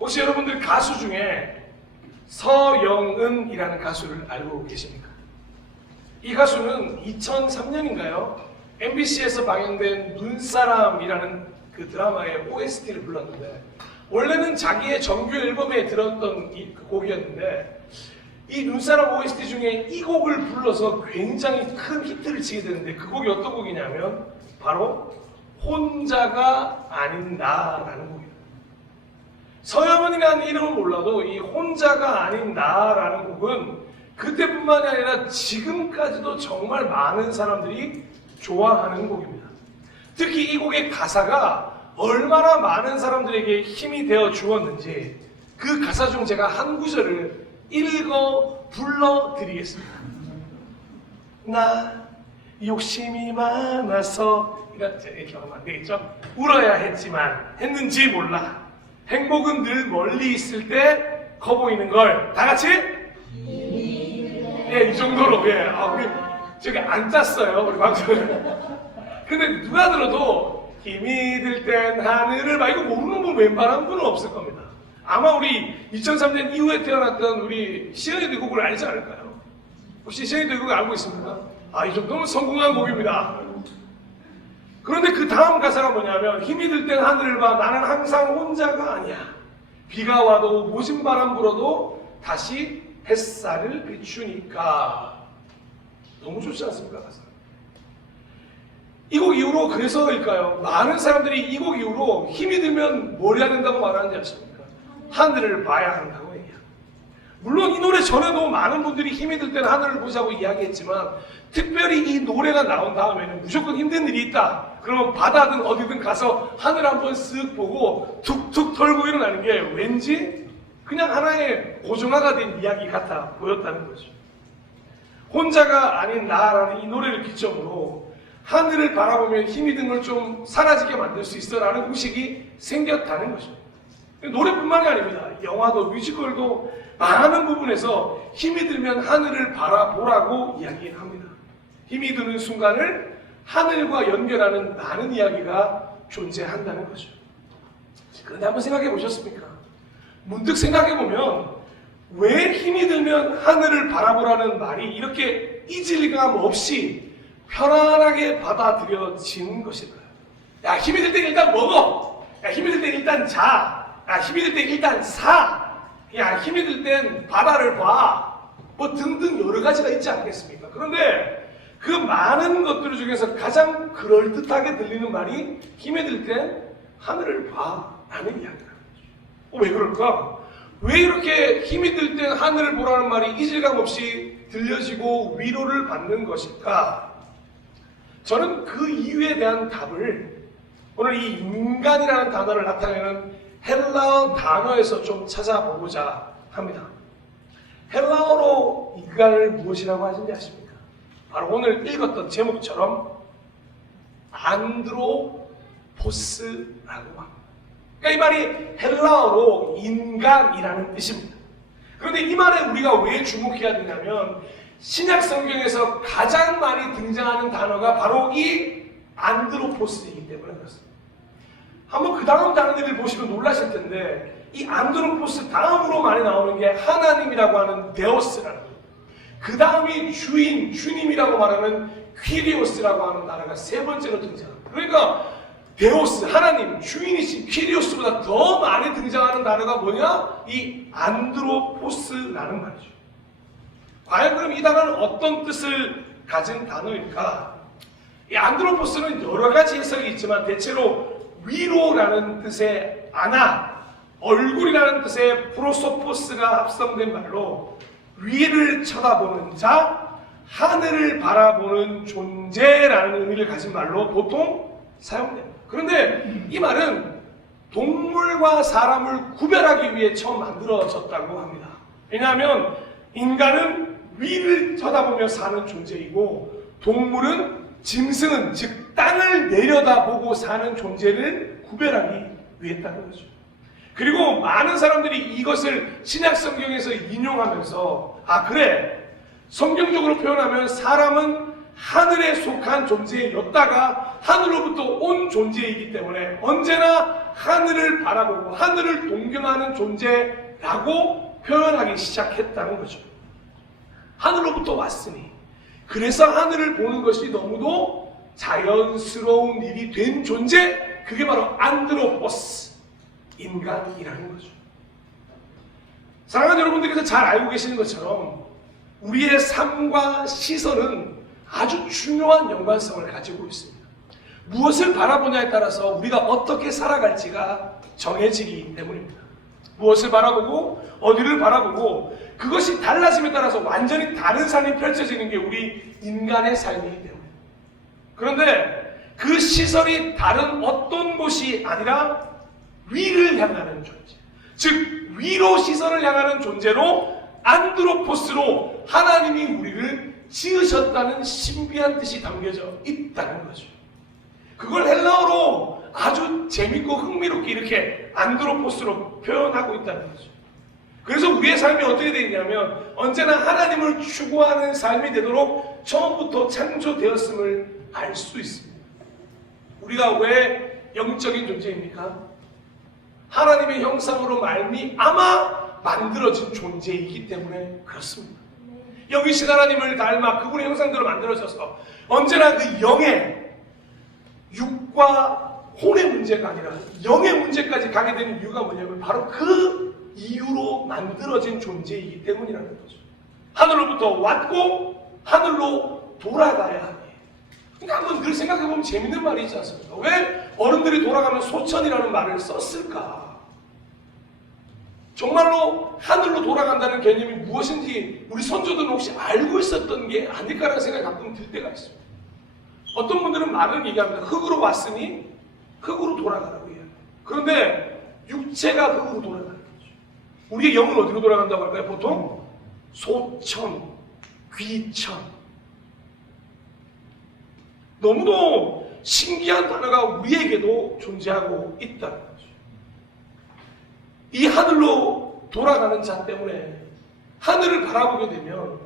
혹시 여러분들 가수 중에 서영은이라는 가수를 알고 계십니까? 이 가수는 2003년인가요? MBC에서 방영된 눈사람이라는 그 드라마의 OST를 불렀는데, 원래는 자기의 정규 앨범에 들었던 그 곡이었는데, 이 눈사람 OST 중에 이 곡을 불러서 굉장히 큰 히트를 치게 되는데, 그 곡이 어떤 곡이냐면 바로 혼자가 아닌 나라는 곡입니다. 서영은이라는 이름은 몰라도 이 혼자가 아닌 나라는 곡은 그때뿐만이 아니라 지금까지도 정말 많은 사람들이 좋아하는 곡입니다. 특히 이 곡의 가사가 얼마나 많은 사람들에게 힘이 되어 주었는지 그 가사 중 제가 한 구절을 읽어 불러드리겠습니다. 나 욕심이 많아서 이렇게 하면 안 되겠죠? 울어야 했지만 했는지 몰라. 행복은 늘 멀리 있을 때 커 보이는 걸 다 같이? 예, 이 정도로. 예. 우리 저기 안 짰어요, 우리 방송을. 근데 누가 들어도 힘이 들 땐 하늘을 봐, 이거 모르는 분 웬만한 분은 없을 겁니다. 아마 우리 2003년 이후에 태어났던 우리 시연이 대국을 알지 않을까요? 혹시 시연이 대국을 알고 있습니까? 이 정도면 성공한 곡입니다. 그런데 그 다음 가사가 뭐냐면, 힘이 들 땐 하늘을 봐, 나는 항상 혼자가 아니야. 비가 와도 모진 바람 불어도 다시 햇살을 비추니까. 너무 좋지 않습니까, 가사? 이 곡 이후로, 그래서일까요? 많은 사람들이 이 곡 이후로 힘이 들면 뭘 해야 된다고 말하는지 아십니까? 하늘을 봐야 한다고 얘기합니다. 물론 이 노래 전에도 많은 분들이 힘이 들 때는 하늘을 보자고 이야기했지만, 특별히 이 노래가 나온 다음에는 무조건 힘든 일이 있다. 그러면 바다든 어디든 가서 하늘 한번 쓱 보고 툭툭 털고 일어나는 게 왠지 그냥 하나의 고정화가 된 이야기 같아 보였다는 거죠. 혼자가 아닌 나라는 이 노래를 기점으로 하늘을 바라보면 힘이 든 걸 좀 사라지게 만들 수 있어라는 의식이 생겼다는 거죠. 노래뿐만이 아닙니다. 영화도 뮤지컬도 많은 부분에서 힘이 들면 하늘을 바라보라고 이야기합니다. 힘이 드는 순간을 하늘과 연결하는 많은 이야기가 존재한다는 거죠. 그런데 한번 생각해 보셨습니까? 문득 생각해 보면 왜 힘이 들면 하늘을 바라보라는 말이 이렇게 이질감 없이 편안하게 받아들여진 것일까요? 야, 힘이 들 때 일단 먹어. 야, 힘이 들 때 일단 자. 야, 힘이 들 때 일단 사. 야, 힘이 들 땐 바다를 봐. 뭐 등등 여러 가지가 있지 않겠습니까? 그런데 그 많은 것들 중에서 가장 그럴듯하게 들리는 말이 힘이 들 땐 하늘을 봐 라는 이야기라는 거죠. 왜 그럴까? 왜 이렇게 힘이 들 땐 하늘을 보라는 말이 이질감 없이 들려지고 위로를 받는 것일까? 저는 그 이유에 대한 답을 오늘 이 인간이라는 단어를 나타내는 헬라어 단어에서 좀 찾아보고자 합니다. 헬라어로 인간을 무엇이라고 하는지 아십니까? 바로 오늘 읽었던 제목처럼 안드로포스라고 합니다. 그러니까 이 말이 헬라어로 인간이라는 뜻입니다. 그런데 이 말에 우리가 왜 주목해야 되냐면, 신약 성경에서 가장 많이 등장하는 단어가 바로 이 안드로포스이기 때문에 그렇습니다. 한번 그 다음 단어들을 보시면 놀라실 텐데, 이 안드로포스 다음으로 많이 나오는 게 하나님이라고 하는 데오스라는 거예요. 그 다음이 주인, 주님이라고 말하는 퀴리오스라고 하는 단어가 세 번째로 등장합니다. 그러니까 데오스, 하나님, 주인이신 퀴리오스보다 더 많이 등장하는 단어가 뭐냐? 이 안드로포스라는 말이죠. 과연 그럼 이 단어는 어떤 뜻을 가진 단어일까? 이 안드로포스는 여러 가지 해석이 있지만 대체로 위로라는 뜻의 아나, 얼굴이라는 뜻의 프로소포스가 합성된 말로 위를 쳐다보는 자, 하늘을 바라보는 존재라는 의미를 가진 말로 보통 사용됩니다. 그런데 이 말은 동물과 사람을 구별하기 위해 처음 만들어졌다고 합니다. 왜냐하면 인간은 위를 쳐다보며 사는 존재이고, 동물은 짐승은 즉 땅을 내려다보고 사는 존재를 구별하기 위했다는 거죠. 그리고 많은 사람들이 이것을 신약 성경에서 인용하면서, 그래, 성경적으로 표현하면 사람은 하늘에 속한 존재였다가 하늘로부터 온 존재이기 때문에 언제나 하늘을 바라보고 하늘을 동경하는 존재라고 표현하기 시작했다는 거죠. 하늘로부터 왔으니, 그래서 하늘을 보는 것이 너무도 자연스러운 일이 된 존재, 그게 바로 안드로포스, 인간이라는 거죠. 사랑하는 여러분들께서 잘 알고 계시는 것처럼 우리의 삶과 시선은 아주 중요한 연관성을 가지고 있습니다. 무엇을 바라보냐에 따라서 우리가 어떻게 살아갈지가 정해지기 때문입니다. 무엇을 바라보고 어디를 바라보고 그것이 달라짐에 따라서 완전히 다른 삶이 펼쳐지는 게 우리 인간의 삶이기 때문에. 그런데 그 시선이 다른 어떤 곳이 아니라 위를 향하는 존재, 즉 위로 시선을 향하는 존재로 안드로포스로 하나님이 우리를 지으셨다는 신비한 뜻이 담겨져 있다는 거죠. 그걸 헬라어로 아주 재밌고 흥미롭게 이렇게 안드로포스로 표현하고 있다는 거죠. 그래서 우리의 삶이 어떻게 되어 있냐면 언제나 하나님을 추구하는 삶이 되도록 처음부터 창조되었음을 알 수 있습니다. 우리가 왜 영적인 존재입니까? 하나님의 형상으로 말미암아 만들어진 존재이기 때문에 그렇습니다. 영이신 하나님을 닮아 그분의 형상대로 만들어져서 언제나 그 영의 육과 혼의 문제가 아니라 영의 문제까지 가게 되는 이유가 뭐냐면 바로 그 이유로 만들어진 존재이기 때문이라는 거죠. 하늘로부터 왔고 하늘로 돌아가야 하니. 그러니까 한번 늘 생각해보면 재밌는 말이 있지 않습니까? 왜 어른들이 돌아가면 소천이라는 말을 썼을까? 정말로 하늘로 돌아간다는 개념이 무엇인지 우리 선조들은 혹시 알고 있었던 게 아닐까라는 생각이 가끔 들 때가 있습니다. 어떤 분들은 말을 얘기합니다. 흙으로 왔으니 흙으로 돌아가라고 얘기합니다. 그런데 육체가 흙으로 돌아가는 거죠. 우리의 영은 어디로 돌아간다고 할까요? 보통 소천, 귀천. 너무도 신기한 단어가 우리에게도 존재하고 있다는 거죠. 이 하늘로 돌아가는 자 때문에 하늘을 바라보게 되면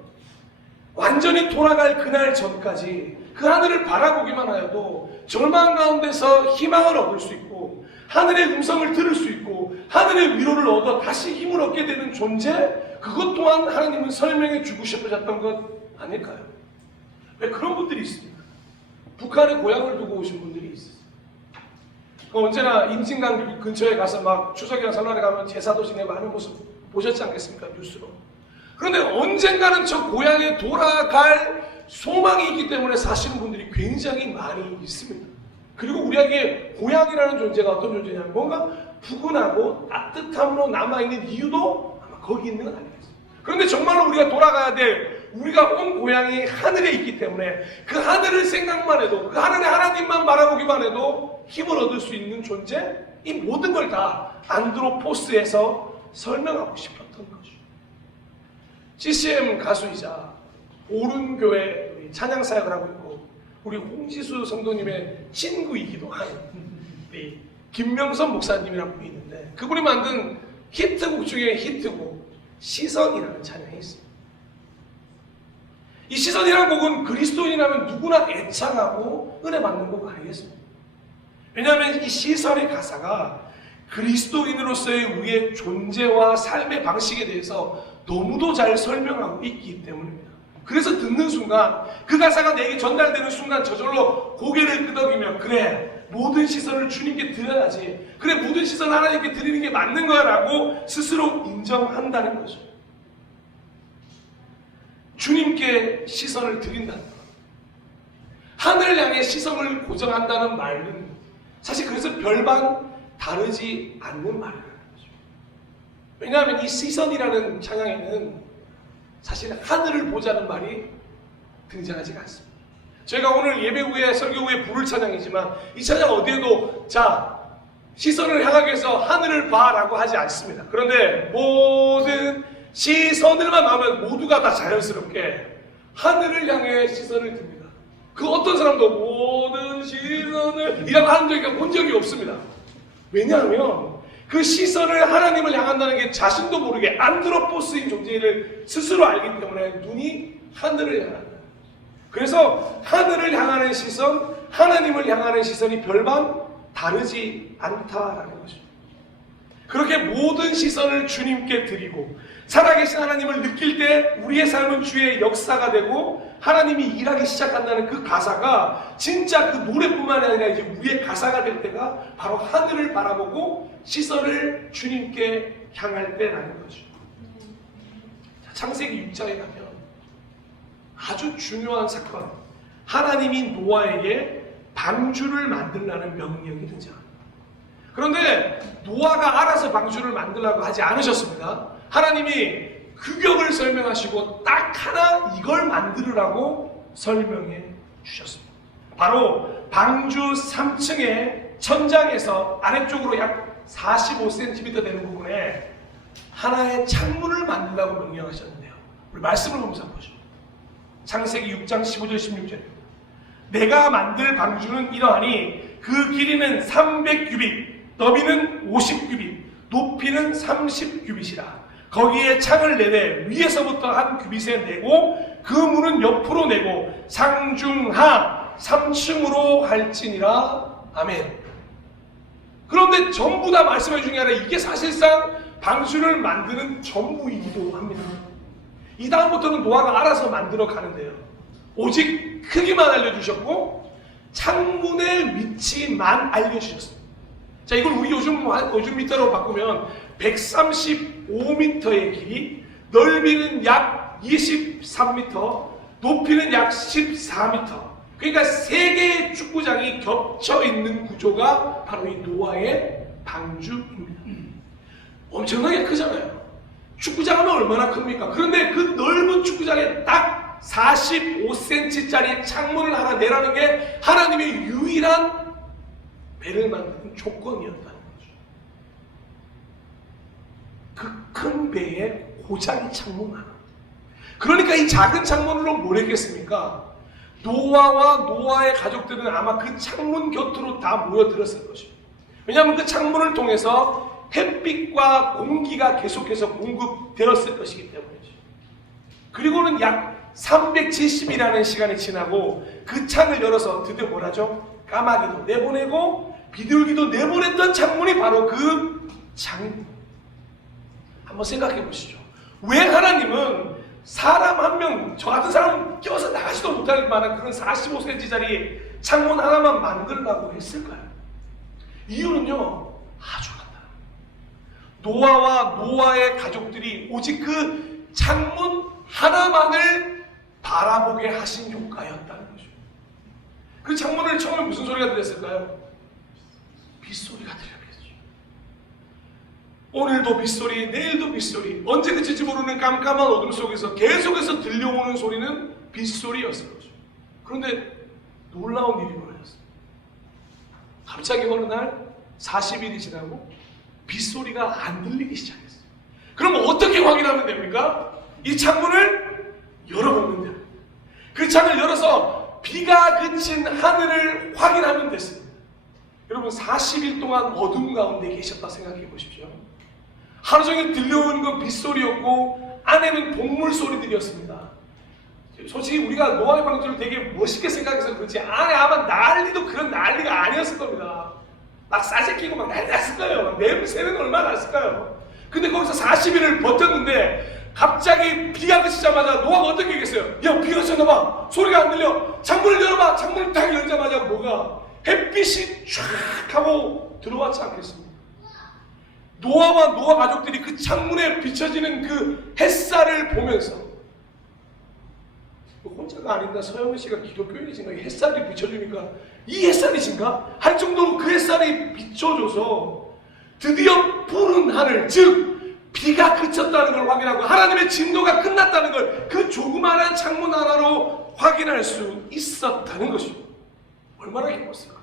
완전히 돌아갈 그날 전까지 그 하늘을 바라보기만 하여도 절망 가운데서 희망을 얻을 수 있고 하늘의 음성을 들을 수 있고 하늘의 위로를 얻어 다시 힘을 얻게 되는 존재, 그것 또한 하나님은 설명해 주고 싶으셨던 것 아닐까요? 왜 그런 분들이 있습니다. 북한에 고향을 두고 오신 분들이 있어요. 언제나 임진강 근처에 가서 막 추석이나 설날에 가면 제사도 지내고 하는 모습 보셨지 않겠습니까? 뉴스로. 그런데 언젠가는 저 고향에 돌아갈 소망이 있기 때문에 사시는 분들이 굉장히 많이 있습니다. 그리고 우리에게 고향이라는 존재가 어떤 존재냐면 뭔가 푸근하고 따뜻함으로 남아있는 이유도 아마 거기 있는 건 아니겠어요. 그런데 정말로 우리가 돌아가야 될 우리가 온 고향이 하늘에 있기 때문에 그 하늘을 생각만 해도 그 하늘의 하나님만 바라보기만 해도 힘을 얻을 수 있는 존재, 이 모든 걸 다 안드로포스에서 설명하고 싶었던 거죠. CCM 가수이자 오른교회 찬양 사역을 하고 있고 우리 홍지수 성도님의 친구이기도 한 우리 김명선 목사님이라는 분이 있는데 그분이 만든 히트곡 중에 히트곡 시선이라는 찬양이 있습니다. 이 시선이라는 곡은 그리스도인이라면 누구나 애창하고 은혜 받는 곡 아니겠습니까? 왜냐하면 이 시선의 가사가 그리스도인으로서의 우리의 존재와 삶의 방식에 대해서 너무도 잘 설명하고 있기 때문입니다. 그래서 듣는 순간 그 가사가 내게 전달되는 순간 저절로 고개를 끄덕이며 그래, 모든 시선을 주님께 드려야지, 그래, 모든 시선을 하나님께 드리는 게 맞는 거야 라고 스스로 인정한다는 거죠. 주님께 시선을 드린다는 것, 하늘 향해 시선을 고정한다는 말은 사실 그래서 별반 다르지 않는 말이라는 거죠. 왜냐하면 이 시선이라는 찬양에는 사실 하늘을 보자는 말이 등장하지가 않습니다. 저희가 오늘 예배 후에 설교 후에 부를 찬양이지만 이 찬양 어디에도 자 시선을 향하기 위해서 하늘을 봐라고 하지 않습니다. 그런데 모든 시선을만 하면 모두가 다 자연스럽게 하늘을 향해 시선을 듭니다. 그 어떤 사람도 모든 시선을 이라고 하는 적이 본 적이 없습니다. 왜냐하면 그 시선을 하나님을 향한다는 게 자신도 모르게 안드로포스인 존재를 스스로 알기 때문에 눈이 하늘을 향한다. 그래서 하늘을 향하는 시선, 하나님을 향하는 시선이 별반 다르지 않다라는 거죠. 그렇게 모든 시선을 주님께 드리고 살아계신 하나님을 느낄 때 우리의 삶은 주의 역사가 되고 하나님이 일하기 시작한다는 그 가사가 진짜 그 노래뿐만 아니라 이제 우리의 가사가 될 때가 바로 하늘을 바라보고 시선을 주님께 향할 때라는 거죠. 창세기 6장에 가면 아주 중요한 사건, 하나님이 노아에게 방주를 만들라는 명령이 등장합니다. 그런데 노아가 알아서 방주를 만들라고 하지 않으셨습니다. 하나님이 규격을 설명하시고 딱 하나 이걸 만들으라고 설명해 주셨습니다. 바로 방주 3층의 천장에서 아래쪽으로 약 45cm 되는 부분에 하나의 창문을 만들라고 명령하셨는데요. 우리 말씀을 보면서 한번 보죠. 창세기 6장 15절 16절. 내가 만들 방주는 이러하니 그 길이는 300규빗, 너비는 50규빗, 높이는 30규빗이라. 거기에 창을 내되 위에서부터 한 규빗에 내고 그 문은 옆으로 내고 상중하 3층으로 할지니라. 아멘. 그런데 전부 다 말씀해 주신 게 아니라 이게 사실상 방주를 만드는 전부이기도 합니다. 이 다음부터는 노아가 알아서 만들어 가는데요. 오직 크기만 알려주셨고 창문의 위치만 알려주셨습니다. 자, 이걸 우리 요즘 미터로 바꾸면 135m의 길이, 넓이는 약 23m, 높이는 약 14m. 그러니까 3개의 축구장이 겹쳐 있는 구조가 바로 이 노아의 방주입니다. 엄청나게 크잖아요. 축구장 하면 얼마나 큽니까? 그런데 그 넓은 축구장에 딱 45cm짜리 창문을 하나 내라는 게 하나님의 유일한 배를 만드는 조건이었다는 거죠. 그 큰 배에 고자리 창문 하나. 그러니까 이 작은 창문으로 뭘 했겠습니까? 노아와 노아의 가족들은 아마 그 창문 곁으로 다 모여들었을 것입니다. 왜냐하면 그 창문을 통해서 햇빛과 공기가 계속해서 공급되었을 것이기 때문이죠. 그리고는 약 370이라는 시간이 지나고 그 창을 열어서 드디어 뭐라죠? 까마귀도 내보내고 비둘기도 내보냈던 창문이 바로 그 창입니다. 한번 생각해 보시죠. 왜 하나님은 사람 한 명, 저 같은 사람 껴서 나가지도 못할 만한 그런 45cm짜리 창문 하나만 만들라고 했을까요? 이유는요, 아주 간단해요. 노아와 노아의 가족들이 오직 그 창문 하나만을 바라보게 하신 효과였다는 거죠. 그 창문을 처음에 무슨 소리가 들렸을까요? 빗소리가 들렸겠죠. 오늘도 빗소리, 내일도 빗소리, 언제 그칠지 모르는 깜깜한 어둠 속에서 계속해서 들려오는 소리는 빗소리였을 거죠. 그런데 놀라운 일이 벌어졌어요. 갑자기 어느 날 40일이 지나고 빗소리가 안 들리기 시작했어요. 그럼 어떻게 확인하면 됩니까? 이 창문을 열어보면 됩니다. 그 창을 열어서 비가 그친 하늘을 확인하면 됐습니다. 여러분 40일 동안 어둠 가운데 계셨다 생각해 보십시오. 하루 종일 들려오는 건 빗소리였고 안에는 동물 소리들이었습니다. 솔직히 우리가 노아의 방주를 되게 멋있게 생각해서 그렇지 안에 아마 난리도 그런 난리가 아니었을 겁니다. 막 싸제 끼고 막 난리 났을 거예요. 냄새는 얼마나 났을까요? 근데 거기서 40일을 버텼는데 갑자기 비가 그치자마자 노아가 어떻게 얘기했어요? 야, 비가 그쳤나봐. 소리가 안 들려. 창문을 열어봐. 창문을 딱 열자마자 뭐가 햇빛이 쫙 하고 들어왔지 않겠습니까? 노아와 노아 가족들이 그 창문에 비춰지는 그 햇살을 보면서 혼자가 아닌가 서영은 씨가 기독교인이신가 햇살이 비춰주니까 이 햇살이신가? 할 정도로 그 햇살이 비춰줘서 드디어 푸른 하늘 즉 비가 그쳤다는 걸 확인하고 하나님의 진노가 끝났다는 걸 그 조그마한 창문 하나로 확인할 수 있었다는 것입니다. 얼마나 기뻤을까?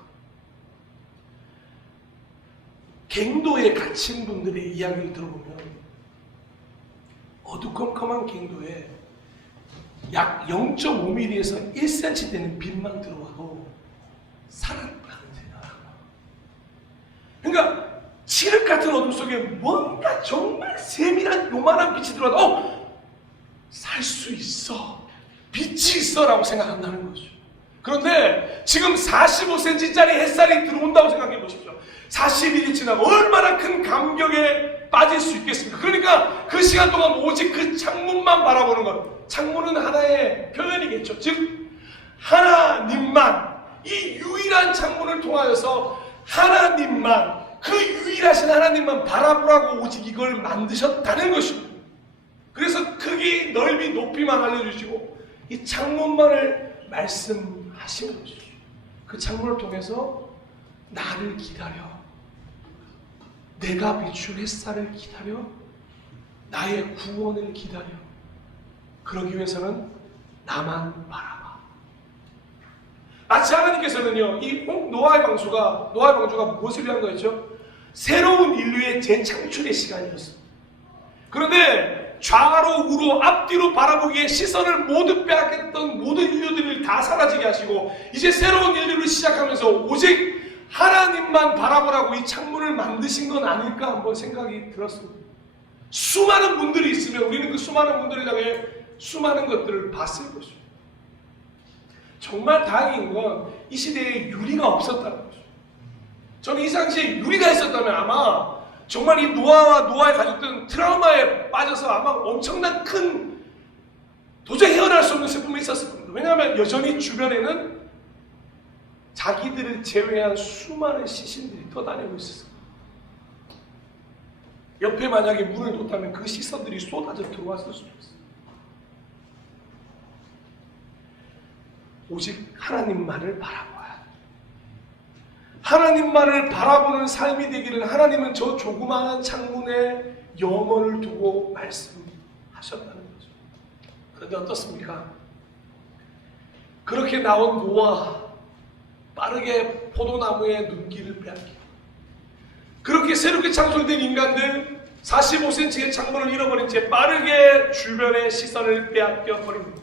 갱도에 갇힌 분들의 이야기를 들어보면 어두컴컴한 갱도에 약 0.5mm에서 1cm 되는 빛만 들어와도 살아나는 생각합니다. 그러니까 칠흑 같은 어둠 속에 뭔가 정말 세밀한 요만한 빛이 들어와도 살 수 있어 빛이 있어라고 생각한다는 거죠. 그런데 지금 45cm짜리 햇살이 들어온다고 생각해 보십시오. 40일이 지나고 얼마나 큰 감격에 빠질 수 있겠습니까? 그러니까 그 시간 동안 오직 그 창문만 바라보는 것. 창문은 하나의 표현이겠죠. 즉 하나님만, 이 유일한 창문을 통하여서 하나님만, 그 유일하신 하나님만 바라보라고 오직 이걸 만드셨다는 것입니다. 그래서 크기, 넓이, 높이만 알려주시고 이 창문만을 말씀하시는 것이죠. 그 창문을 통해서 나를 기다려, 내가 비춘 햇살을 기다려, 나의 구원을 기다려. 그러기 위해서는 나만 바라봐. 마치 하나님께서는요, 이 노아의 방주가 무엇을 위한 거였죠? 새로운 인류의 재창출의 시간이었습니다. 그런데 좌로 우로 앞뒤로 바라보기에 시선을 모두 빼앗겼던 모든 인류들을 다 사라지게 하시고 이제 새로운 인류를 시작하면서 오직 하나님만 바라보라고 이 창문을 만드신 건 아닐까 한번 생각이 들었습니다. 수많은 분들이 있으면 우리는 그 수많은 분들을 향해 수많은 것들을 봤을 것입니다. 정말 다행인 건 이 시대에 유리가 없었다는 거죠. 저는 이 당시에 유리가 있었다면 아마 정말 이 노아와 노아의 가족들은 트라우마에 빠져서 아마 엄청난 큰 도저히 헤어날 수 없는 슬픔이 있었을 겁니다. 왜냐하면 여전히 주변에는 자기들을 제외한 수많은 시신들이 떠다니고 있었어요. 옆에 만약에 문을 뒀다면 그 시선들이 쏟아져 들어왔을 수도 있어요. 오직 하나님만을 바라봐야 돼. 하나님만을 바라보는 삶이 되기를 하나님은 저 조그마한 창문에 영혼을 두고 말씀하셨다는 거죠. 그런데 어떻습니까? 그렇게 나온 노아, 빠르게 포도나무의 눈길을 빼앗기고 그렇게 새롭게 창설된 인간들 45cm의 창문을 잃어버린 채 빠르게 주변의 시선을 빼앗겨 버립니다.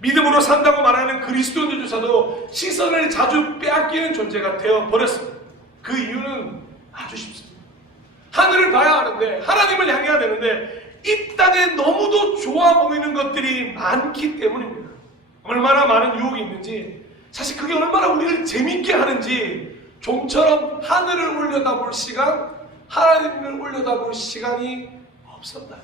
믿음으로 산다고 말하는 그리스도인들조차도 시선을 자주 빼앗기는 존재가 되어버렸습니다. 그 이유는 아주 쉽습니다. 하늘을 봐야 하는데 하나님을 향해야 되는데 이 땅에 너무도 좋아 보이는 것들이 많기 때문입니다. 얼마나 많은 유혹이 있는지 사실 그게 얼마나 우리를 재밌게 하는지 좀처럼 하늘을 올려다볼 시간, 하나님을 올려다볼 시간이 없었다.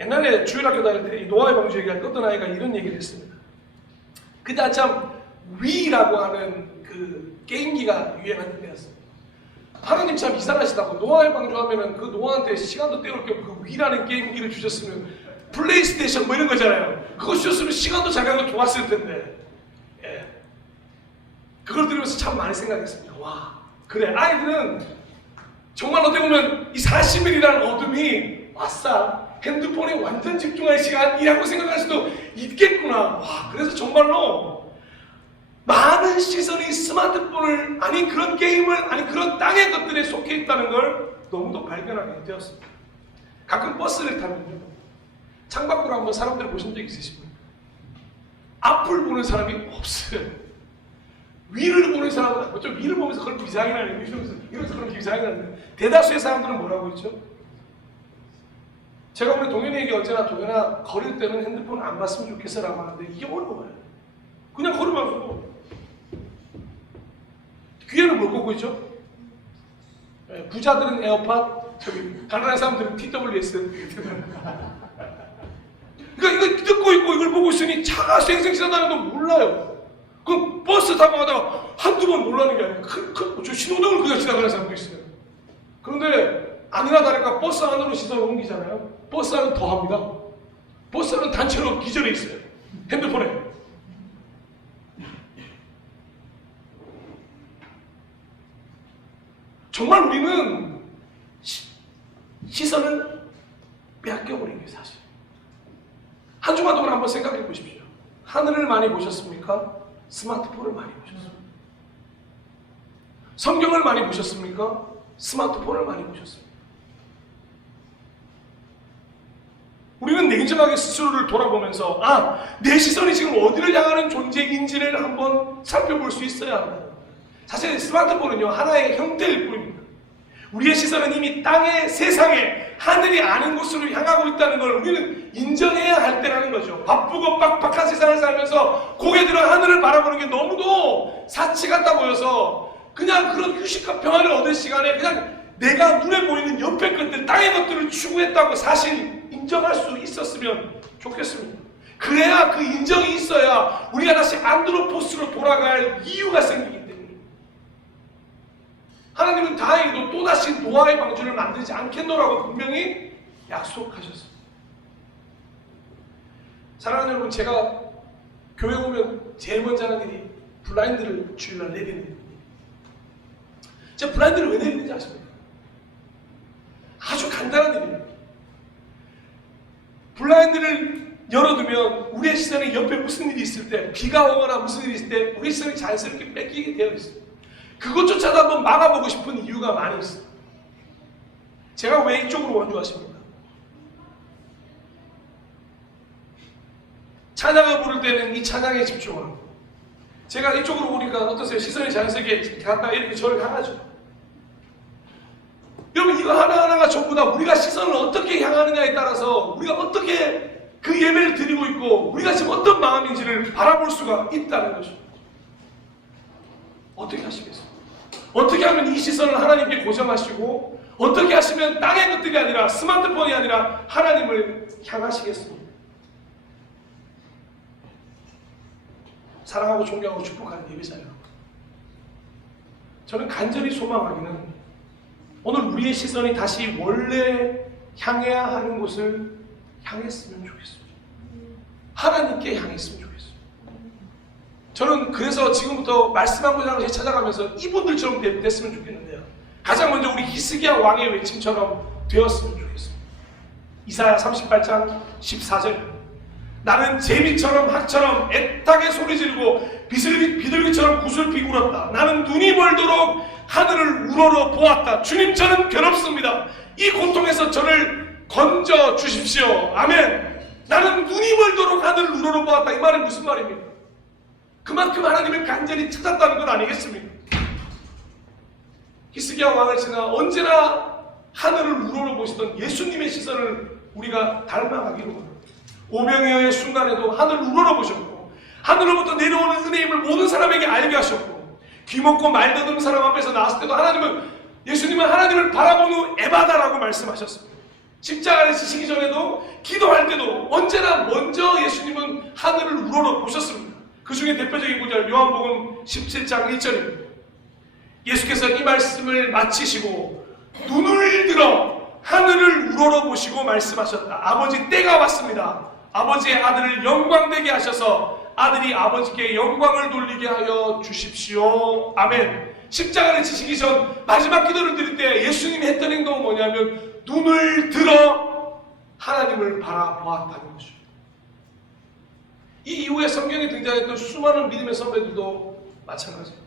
옛날에 주일학교 다닐 때 이 노아의 방주 얘기할 어떤 아이가 이런 얘기를 했습니다. 그때 한참 위라고 하는 그 게임기가 유행하는 때였습니다. 하나님 참 이상하시다고 노아의 방주 하면은 그 노아한테 시간도 때울 겸 그 위라는 게임기를 주셨으면 플레이스테이션 뭐 이런 거잖아요. 그거 주셨으면 시간도 잘 가고 좋았을 텐데. 예. 그걸 들으면서 참 많이 생각했습니다. 와, 그래 아이들은 정말 어떻게 보면 이 40일이라는 어둠이 아싸 핸드폰에 완전 집중할 시간이라고 생각할 수도 있겠구나. 와, 그래서 정말로 많은 시선이 스마트폰을 아니 그런 게임을 아니 그런 땅의 것들에 속해 있다는 걸 너무도 발견하게 되었습니다. 가끔 버스를 타면요 창밖으로 한번 사람들을 보신 적 있으십니까? 앞을 보는 사람이 없어요. 위를 보는 사람은 어쩌 위를 보면서 그걸 비상이 나네 이러면서 그런 비상이 나는데 대다수의 사람들은 뭐라고 했죠? 제가 우리 동현이에게 언제나 동현아 걸을 때는 핸드폰 안 봤으면 좋겠어라고 하는데 이게 어려워요. 그냥 걸으면서 귀에는 뭘 꽂고 있죠? 부자들은 에어팟, 가난한 사람들은 TWS. 그러니까 이거 듣고 있고 이걸 보고 있으니 차가 쌩쌩 지나다니는 건 몰라요. 그럼 버스 타고 가다가 한두 번 놀라는 게 아니고 저 신호등을 그냥 지나가는 사람도 있어요. 그런데 아니나 다를까 버스 안으로 시선을 옮기잖아요. 버스 안은 더 합니다. 버스 안은 단체로 기절해 있어요. 핸드폰에. 정말 우리는 시선을 빼앗겨버린 게 사실. 한 주간 동안 한번 생각해 보십시오. 하늘을 많이 보셨습니까? 스마트폰을 많이 보셨습니까? 성경을 많이 보셨습니까? 스마트폰을 많이 보셨습니까? 우리는 냉정하게 스스로를 돌아보면서 내 시선이 지금 어디를 향하는 존재인지를 한번 살펴볼 수 있어야 합니다. 사실 스마트폰은요 하나의 형태일 뿐입니다. 우리의 시선은 이미 땅의 세상에 하늘이 아는 곳으로 향하고 있다는 걸 우리는 인정해야 할 때라는 거죠. 바쁘고 빡빡한 세상을 살면서 고개 들어 하늘을 바라보는 게 너무도 사치 같다 보여서 그냥 그런 휴식과 평안을 얻을 시간에 그냥 내가 눈에 보이는 옆에 것들, 땅의 것들을 추구했다고 사실 인정할 수 있었으면 좋겠습니다. 그래야 그 인정이 있어야 우리가 다시 안드로포스로 돌아갈 이유가 생기기 때문에 하나님은 다행히도 또다시 노아의 방주를 만들지 않겠노라고 분명히 약속하셨습니다. 사랑하는 여러분, 제가 교회 오면 제일 먼저 하는 일이 블라인드를 주일날 내리는 일입니다. 제가 블라인드를 왜 내리는지 아십니까? 아주 간단한 일입니다. 블라인드를 열어두면 우리의 시선이 옆에 무슨 일이 있을 때, 비가 오거나 무슨 일이 있을 때 우리의 시선이 자연스럽게 뺏기게 되어 있어요. 그것조차도 한번 막아보고 싶은 이유가 많이 있어요. 제가 왜 이쪽으로 원조하십니까? 찬양을 부를 때는 이 찬양에 집중하고, 제가 이쪽으로 오니까 어떠세요? 시선이 자연스럽게 가까이 이렇게 저를 향하죠. 여러분, 이거 하나하나가 전부 다 우리가 시선을 어떻게 향하느냐에 따라서 우리가 어떻게 그 예배를 드리고 있고 우리가 지금 어떤 마음인지를 바라볼 수가 있다는 거죠. 어떻게 하시겠어요? 어떻게 하면 이 시선을 하나님께 고정하시고 어떻게 하시면 땅의 것들이 아니라 스마트폰이 아니라 하나님을 향하시겠습니까? 사랑하고 존경하고 축복하는 예배자예요. 저는 간절히 소망하기는 오늘 우리의 시선이 다시 원래 향해야 하는 곳을 향했으면 좋겠습니다. 하나님께 향했으면 좋겠습니다. 저는 그래서 지금부터 말씀한 구장을 찾아가면서 이분들처럼 됐으면 좋겠는데요. 가장 먼저 우리 히스기야 왕의 외침처럼 되었으면 좋겠습니다. 이사야 38장 14절, 나는 제비처럼 학처럼 애타게 소리 지르고 비둘기처럼 구슬피 울었다. 나는 눈이 멀도록 하늘을 우러러 보았다. 주님, 저는 괴롭습니다. 이 고통에서 저를 건져 주십시오. 아멘. 나는 눈이 멀도록 하늘을 우러러 보았다. 이 말은 무슨 말입니까? 그만큼 하나님을 간절히 찾았다는 것 아니겠습니까? 히스기야 왕을 지나 언제나 하늘을 우러러 보시던 예수님의 시선을 우리가 닮아가기로 합니다. 오병이어의 순간에도 하늘을 우러러 보셨고 하늘로부터 내려오는 은혜의 힘을 모든 사람에게 알게 하셨고 귀먹고 말 더듬는 사람 앞에서 나왔을 때도 예수님은 하나님을 바라본 후 에바다라고 말씀하셨습니다. 십자가를 지시기 전에도 기도할 때도 언제나 먼저 예수님은 하늘을 우러러 보셨습니다. 그 중에 대표적인 구절 요한복음 17장 1절입니다. 예수께서 이 말씀을 마치시고 눈을 들어 하늘을 우러러 보시고 말씀하셨다. 아버지, 때가 왔습니다. 아버지의 아들을 영광되게 하셔서 아들이 아버지께 영광을 돌리게 하여 주십시오. 아멘. 십자가를 지시기 전 마지막 기도를 드릴 때 예수님이 했던 행동은 뭐냐면 눈을 들어 하나님을 바라보았다는 거죠. 이 이후에 성경에 등장했던 수많은 믿음의 선배들도 마찬가지입니다.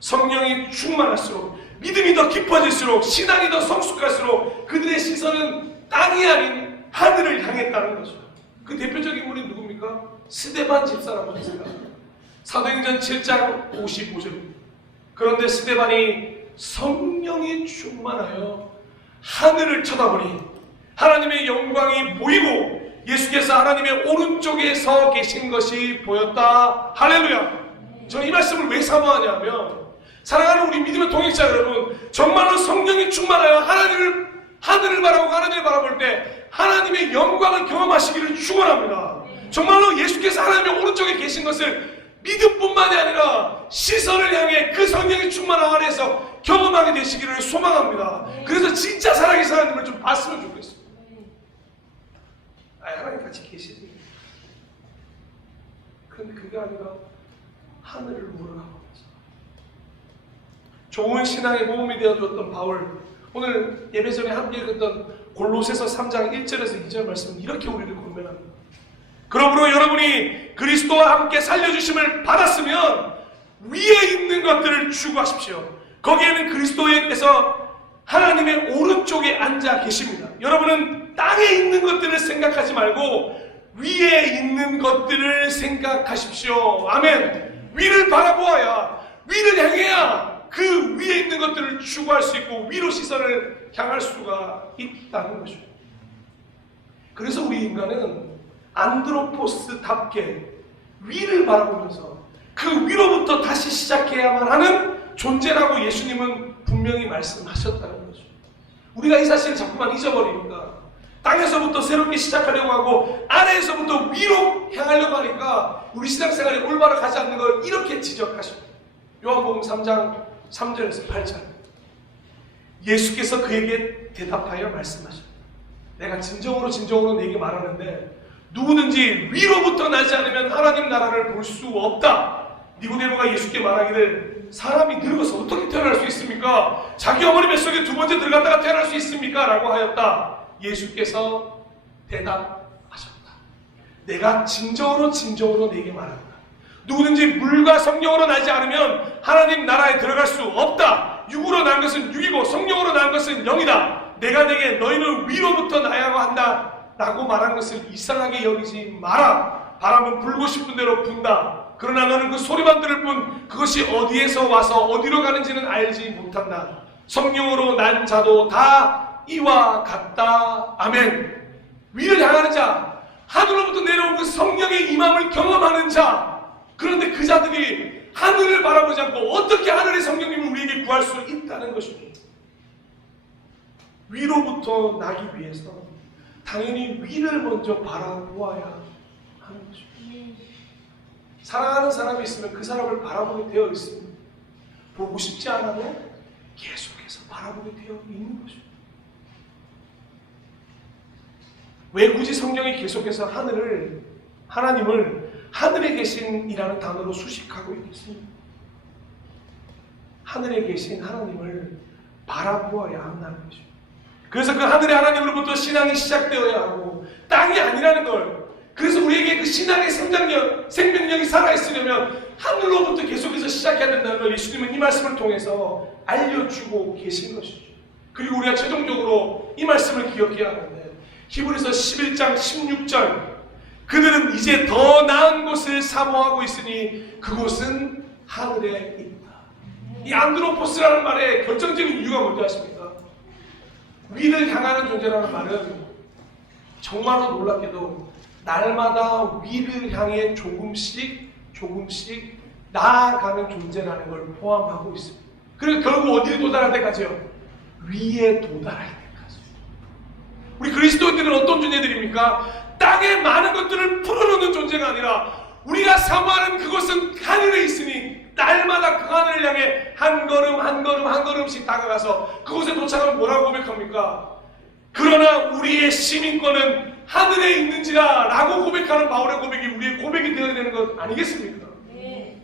성령이 충만할수록, 믿음이 더 깊어질수록, 신앙이 더 성숙할수록 그들의 시선은 땅이 아닌 하늘을 향했다는 거죠. 그 대표적인 인물이 누굽니까? 스데반 집사라고 생각합니다. 사도행전 7장 55절입니다. 그런데 스데반이 성령이 충만하여 하늘을 쳐다보니 하나님의 영광이 보이고 예수께서 하나님의 오른쪽에 서 계신 것이 보였다. 할렐루야. 저는 이 말씀을 왜 사모하냐면, 사랑하는 우리 믿음의 동역자 여러분, 정말로 성령이 충만하여 하늘을 바라보고 하나님을 바라볼 때 하나님의 영광을 경험하시기를 축원합니다. 정말로 예수께서 하나님의 오른쪽에 계신 것을 믿음뿐만이 아니라 시선을 향해 그 성령이 충만한 안에서 경험하게 되시기를 소망합니다. 그래서 진짜 살아계신 하나님을 좀 봤으면 좋겠습니다. 하나님 같이 계시지. 그런데 그게 아니라 하늘을 우러러보면서 좋은 신앙의 모험이 되어주었던 바울, 오늘 예배 전에 함께 읽었던 골로새서 3장 1절에서 2절 말씀은 이렇게 우리를 권면합니다. 그러므로 여러분이 그리스도와 함께 살려주심을 받았으면 위에 있는 것들을 추구하십시오. 거기에는 그리스도께서 하나님의 오른쪽에 앉아 계십니다. 여러분은 땅에 있는 것들을 생각하지 말고 위에 있는 것들을 생각하십시오. 아멘. 위를 바라보아야, 위를 향해야 그 위에 있는 것들을 추구할 수 있고 위로 시선을 향할 수가 있다는 것입니다. 그래서 우리 인간은 안드로포스답게 위를 바라보면서 그 위로부터 다시 시작해야만 하는 존재라고 예수님은 분명히 말씀하셨다는 거죠. 우리가 이 사실을 자꾸만 잊어버리니까 땅에서부터 새롭게 시작하려고 하고 아래에서부터 위로 향하려고 하니까 우리 신앙생활이 올바로 가지 않는 걸 이렇게 지적하십니다. 요한복음 3장 3절에서 8절. 예수께서 그에게 대답하여 말씀하셨다. 내가 진정으로 네게 말하는데 누구든지 위로부터 나지 않으면 하나님 나라를 볼 수 없다. 니고데모가 예수께 말하기를 사람이 늙어서 어떻게 태어날 수 있습니까? 자기 어머니 뱃속에 두 번째 들어갔다가 태어날 수 있습니까? 라고 하였다. 예수께서 대답하셨다. 내가 진정으로 네게 말한다. 누구든지 물과 성령으로 나지 않으면 하나님 나라에 들어갈 수 없다. 육으로 난 것은 육이고 성령으로 난 것은 영이다. 내가 내게 너희는 위로부터 나야고 한다 라고 말한 것을 이상하게 여기지 마라. 바람은 불고 싶은 대로 분다. 그러나 너는 그 소리만 들을 뿐 그것이 어디에서 와서 어디로 가는지는 알지 못한다. 성령으로 난 자도 다 이와 같다. 아멘. 위를 향하는 자, 하늘로부터 내려온 그 성령의 임함을 경험하는 자. 그런데 그 자들이 하늘을 바라보지 않고 어떻게 하늘의 성령님을 우리에게 구할 수 있다는 것입니다. 위로부터 나기 위해서 당연히 위를 먼저 바라보아야 하는 것입니다. 사랑하는 사람이 있으면 그 사람을 바라보게 되어 있습니다. 보고 싶지 않아도 계속해서 바라보게 되어 있는 것입니다. 왜 굳이 성령이 계속해서 하나님을 하늘에 계신이라는 단어로 수식하고 있겠습니까? 하늘에 계신 하나님을 바라보아야 한다는 것입니다. 그래서 그 하늘의 하나님으로부터 신앙이 시작되어야 하고 땅이 아니라는 걸, 그래서 우리에게 그 신앙의 성장력, 생명력이 살아있으려면 하늘로부터 계속해서 시작해야 된다는 걸 예수님은 이 말씀을 통해서 알려주고 계신 것이죠. 그리고 우리가 최종적으로 이 말씀을 기억해야 하는데 히브리서 11장 16절, 그들은 이제 더 나은 곳을 사모하고 있으니 그곳은 하늘에 있다. 이 안드로포스라는 말의 결정적인 이유가 뭔지 아십니까? 위를 향하는 존재라는 말은 정말로 놀랍게도 날마다 위를 향해 조금씩 나아가는 존재라는 걸 포함하고 있습니다. 그리고 결국 어디에 도달할 때까지요? 위에 도달할 때까지. 우리 그리스도인들은 어떤 존재들입니까? 땅에 많은 것들을 풀어놓는 존재가 아니라 우리가 사모하는 그것은 하늘에 있으니 날마다 그 하늘을 향해 한 걸음씩 다가가서 그곳에 도착하면 뭐라고 고백합니까? 그러나 우리의 시민권은 하늘에 있는지라 라고 고백하는 바울의 고백이 우리의 고백이 되어야 되는 것 아니겠습니까? 네.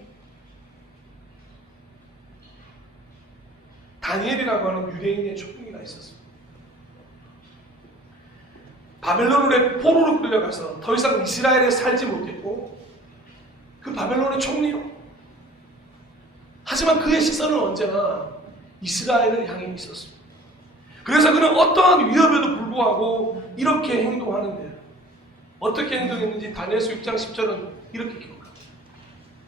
다니엘이라고 하는 유대인의 총리가 있었습니다. 바벨론의 포로로 끌려가서 더 이상 이스라엘에 살지 못했고 그 바벨론의 총리요. 하지만 그의 시선은 언제나 이스라엘을 향해 있었습니다. 그래서 그는 어떠한 위협에도 불구하고 이렇게 행동하는데요. 어떻게 행동했는지 다니엘서 6장 10절은 이렇게 기록합니다.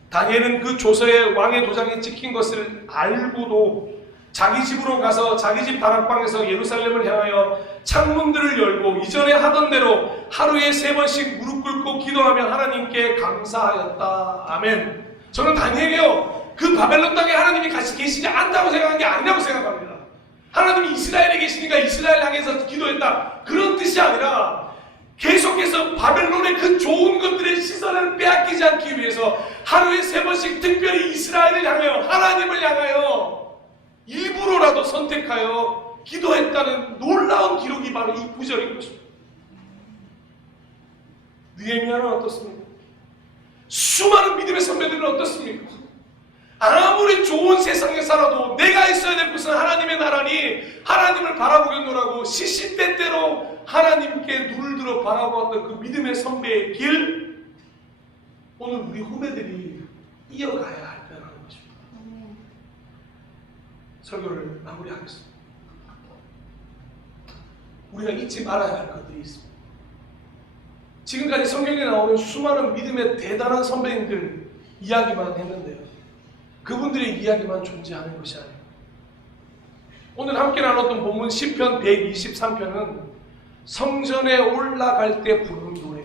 다니엘은 그 조서에 왕의 도장에 찍힌 것을 알고도 자기 집으로 가서 자기 집 다락방에서 예루살렘을 향하여 창문들을 열고 이전에 하던 대로 하루에 3번씩 무릎 꿇고 기도하며 하나님께 감사하였다. 아멘. 저는 다니엘이요, 그 바벨론 땅에 하나님이 같이 계시지 않다고 생각한 게 아니라고 생각합니다. 하나님이 이스라엘에 계시니까 이스라엘 향해서 기도했다, 그런 뜻이 아니라 계속해서 바벨론의 그 좋은 것들의 시선을 빼앗기지 않기 위해서 하루에 3번씩 특별히 이스라엘을 향하여, 하나님을 향하여 일부러라도 선택하여 기도했다는 놀라운 기록이 바로 이 구절인 것입니다. 느헤미야는 어떻습니까? 수많은 믿음의 선배들은 어떻습니까? 아무리 좋은 세상에 살아도 내가 있어야 될 곳은 하나님의 나라니 하나님을 바라보겠노라고 시시때때로 하나님께 눈을 들어 바라보았던 그 믿음의 선배의 길, 오늘 우리 후배들이 이어가야 할 거라는 것입니다. 설교를 마무리하겠습니다. 우리가 잊지 말아야 할 것들이 있습니다. 지금까지 성경에 나오는 수많은 믿음의 대단한 선배님들 이야기만 했는데요, 그분들의 이야기만 존재하는 것이 아니에요. 오늘 함께 나눴던 본문 시편 123편은 성전에 올라갈 때 부르는 노래.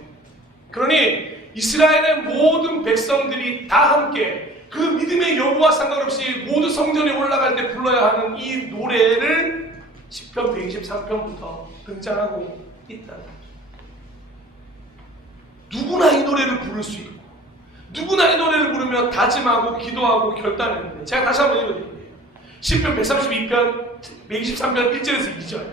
그러니 이스라엘의 모든 백성들이 다 함께 그 믿음의 여부와 상관없이 모두 성전에 올라갈 때 불러야 하는 이 노래를 시편 123편부터 등장하고 있다는 거죠. 누구나 이 노래를 부를 수 있고 누구나 이 노래를 부르며 다짐하고 기도하고 결단했는데, 제가 다시 한번 읽어드릴게요. 시편 132편 123편 1절에서 2절.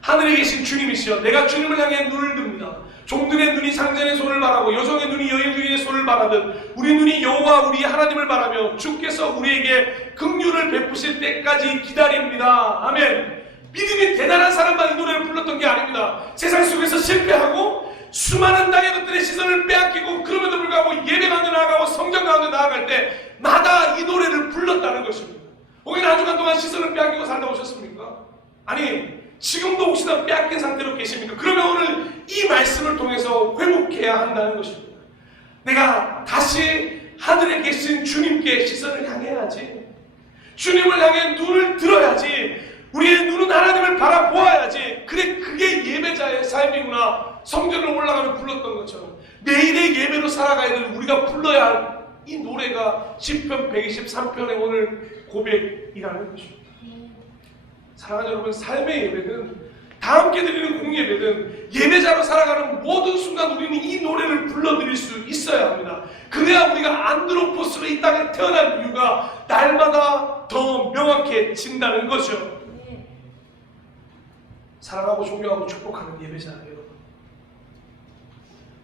하늘에 계신 주님이시여, 내가 주님을 향해 눈을 듭니다. 종들의 눈이 상전의 손을 바라고 여종의 눈이 여인의 손을 바라듯 우리 눈이 여호와 우리 하나님을 바라며 주께서 우리에게 긍휼을 베푸실 때까지 기다립니다. 아멘. 믿음이 대단한 사람만 이 노래를 불렀던 게 아닙니다. 세상 속에서 실패하고 수많은 땅의 것들의 시선을 빼앗기고 그럼에도 불구하고 예배 가운데 나아가고 성전 가운데 나아갈 때마다 이 노래를 불렀다는 것입니다. 혹시 한 주간 동안 시선을 빼앗기고 살다 오셨습니까? 아니, 지금도 혹시나 빼앗긴 상태로 계십니까? 그러면 오늘 이 말씀을 통해서 회복해야 한다는 것입니다. 내가 다시 하늘에 계신 주님께 시선을 향해야지. 주님을 향해 눈을 들어야지. 우리의 눈은 하나님을 바라보아야지. 그래, 그게 예배자의 삶이구나. 성전을 올라가며 불렀던 것처럼 매일의 예배로 살아가야 되는 우리가 불러야 할 이 노래가 시편 123편의 오늘 고백이라는 것입니다. 사랑하는 여러분, 삶의 예배는 다 함께 드리는 공예배든 예배자로 살아가는 모든 순간 우리는 이 노래를 불러드릴 수 있어야 합니다. 그래야 우리가 안드로포스로 이 땅에 태어난 이유가 날마다 더 명확해진다는 거죠. 사랑하고 존경하고 축복하는 예배자 여러분,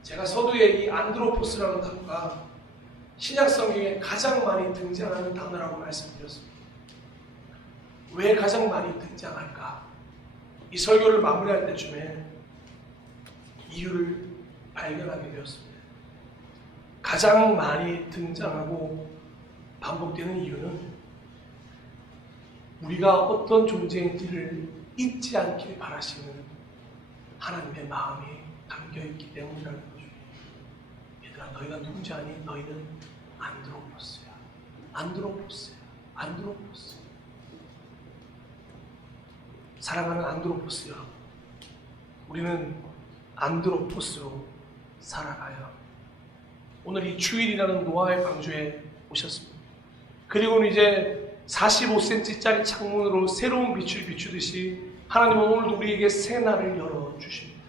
제가 서두에 이 안드로포스라는 단어가 신약 성경에 가장 많이 등장하는 단어라고 말씀드렸습니다. 왜 가장 많이 등장할까? 이 설교를 마무리할 때쯤에 이유를 발견하게 되었습니다. 가장 많이 등장하고 반복되는 이유는 우리가 어떤 존재인지를 잊지 않기를 바라시는 하나님의 마음이 담겨있기 때문이라는 거죠. 얘들아, 너희가 누군지 아니? 너희는 안드로포스야. 안드로포스야. 안드로포스. 사랑하는 안드로포스 여러분, 우리는 안드로포스로 살아가요. 오늘 이 주일이라는 노아의 방주에 오셨습니다. 그리고는 이제 45cm짜리 창문으로 새로운 빛을 비추듯이 하나님은 오늘도 우리에게 새 날을 열어주십니다.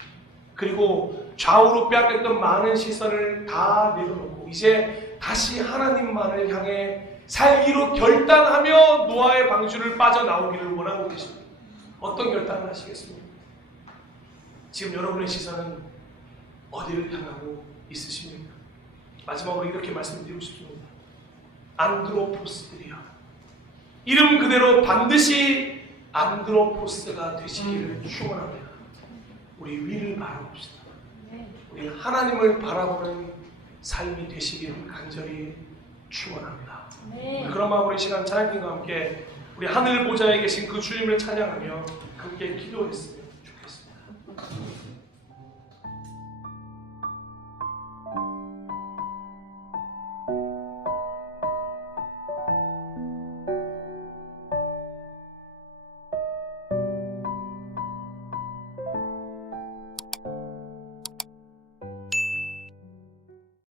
그리고 좌우로 빼앗겼던 많은 시선을 다 내려놓고 이제 다시 하나님만을 향해 살기로 결단하며 노아의 방주를 빠져나오기를 원하고 계십니다. 어떤 결단을 하시겠습니까? 지금 여러분의 시선은 어디를 향하고 있으십니까? 마지막으로 이렇게 말씀드리고 싶습니다. 안드로포스들이여, 이름 그대로 반드시 안드로포스가 되시기를 축원합니다. 우리 위를 바라봅시다. 우리 하나님을 바라보는 삶이 되시기를 간절히 축원합니다. 그런 마음으로 이 시간 찬양팀과 함께 우리 하늘 보좌에 계신 그 주님을 찬양하며 함께 기도했으면 좋겠습니다.